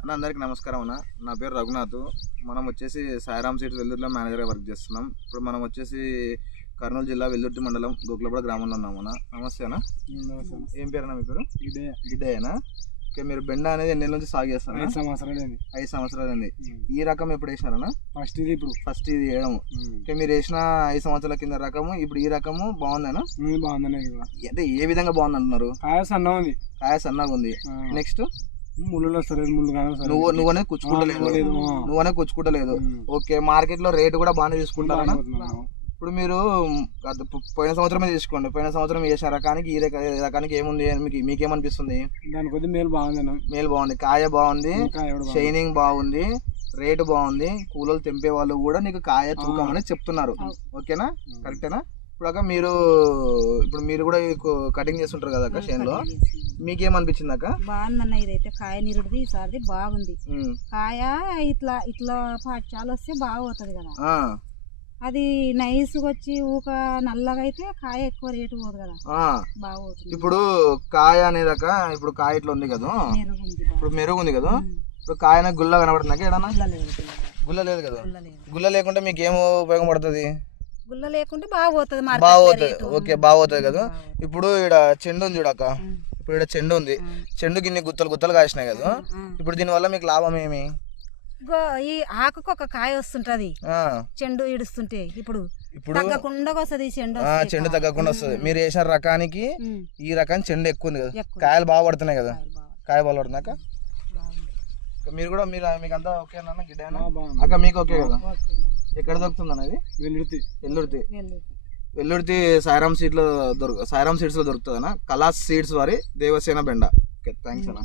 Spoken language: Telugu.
అన్న అందరికి నమస్కారం అన్న. నా పేరు రఘునాథ్. మనం వచ్చేసి సాయిరామ్ సీడ్స్ వెల్లుర్తిలో మేనేజర్గా వర్క్ చేస్తున్నాం. ఇప్పుడు మనం వచ్చేసి కర్నూలు జిల్లా వెల్లుర్తి మండలం గోకులపూడ గ్రామంలో ఉన్నాము అన్న. నమస్తే అన్న. ఏం పేరు అన్న మీ పేరు? గిడ్డేనా? ఓకే, మీరు బెండ అనేది ఎన్ని నుంచి సాగు చేస్తారు? 5 సంవత్సరాలు అండి. ఈ రకం ఎప్పుడు వేసినారన్న? ఫస్ట్ ఇది వేయడం. ఓకే, మీరు వేసిన 5 సంవత్సరాల కింద రకము ఇప్పుడు ఈ రకము బాగుందేనా? బాగుందండి. అంటే ఏ విధంగా బాగుంది అంటున్నారు? కాయ సన్నగా ఉంది. నెక్స్ట్ ముళ్ళు వస్తలేదు, నువ్వనే కుచ్చుకుంటలేదు. ఓకే, మార్కెట్ లో రేటు కూడా బాగానే తీసుకుంటారా? ఇప్పుడు మీరు పోయిన సంవత్సరమే తీసుకోండి. పోయిన సంవత్సరం వేసిన రకానికి ఈ రకానికి ఏముంది మీకేమనిపిస్తుంది? దాని కొద్ది మేలు బాగుంది. కాయ బాగుంది, షైనింగ్ బాగుంది, రేటు బాగుంది. కూలీలు తెంపే వాళ్ళు కూడా నీకు కాయ తూకమని చెప్తున్నారు. ఓకేనా? కరెక్టేనా? ఇప్పుడు మీరు కూడా కటింగ్ చేస్తుంటారు కదా అక్క చేనులో, మీకేమనిపించింది అక్క? బాగుందన్న. ఇదైతే కాయ నిరుడిది ఈసారి బాగుంది. కాయ ఇట్లా ఇట్లా చాలా వస్తే బాగా పోతుంది కదా. అది నైస్ వచ్చి ఊక నల్లగా అయితే కాయ ఎక్కువ రేటు పోదు కదా, బాగా పోతుంది. ఇప్పుడు కాయ అనేది అక్క, ఇప్పుడు కాయ ఇట్లా ఉంది కదా, ఇప్పుడు మెరుగుంది కదా. ఇప్పుడు కాయ గుల్ల కనబడుతుంది ఏడన్నా? గుల్ల లేదు కదా. గుల్ల లేకుంటే మీకు ఏం ఉపయోగపడుతుంది? గుల్ల లేకుంటే బాగుపోతుంది. ఓకే, బాగుపోతుంది కదా. ఇప్పుడు ఇక్కడ చెండు ఉంది చూడక్క. ఇప్పుడు ఇక్కడ చెండు ఉంది. చెండుకి ఇన్ని గుత్తలు కాసినాయి కదా. ఇప్పుడు దీని వల్ల మీకు లాభం ఏమి? ఈ ఆకుకు ఒక కాయ వస్తుంటది, చెండు ఇడుస్తుంటే ఇప్పుడు తగ్గకుండా వస్తుంది. చెండు తగ్గకుండా వస్తుంది. మీరు వేసిన రకానికి ఈ రకానికి చెండు ఎక్కువ ఉంది కదా, కాయలు బాగా పడుతున్నాయి కదా. కాయ బాగా పడుతున్నాక మీరు కూడా మీకు అంతా ఓకేనా గిడ్డ అక్క? మీకు ఓకే కదా? ఎక్కడ దొరుకుతుంది అనేది? వెల్లుర్తి సాయిరామ్ సీడ్స్ లో దొరుకుతుంది అన్న. కలాస్ సీడ్స్ వారి దేవసేన బెండ. ఓకే, థ్యాంక్స్ అన్న.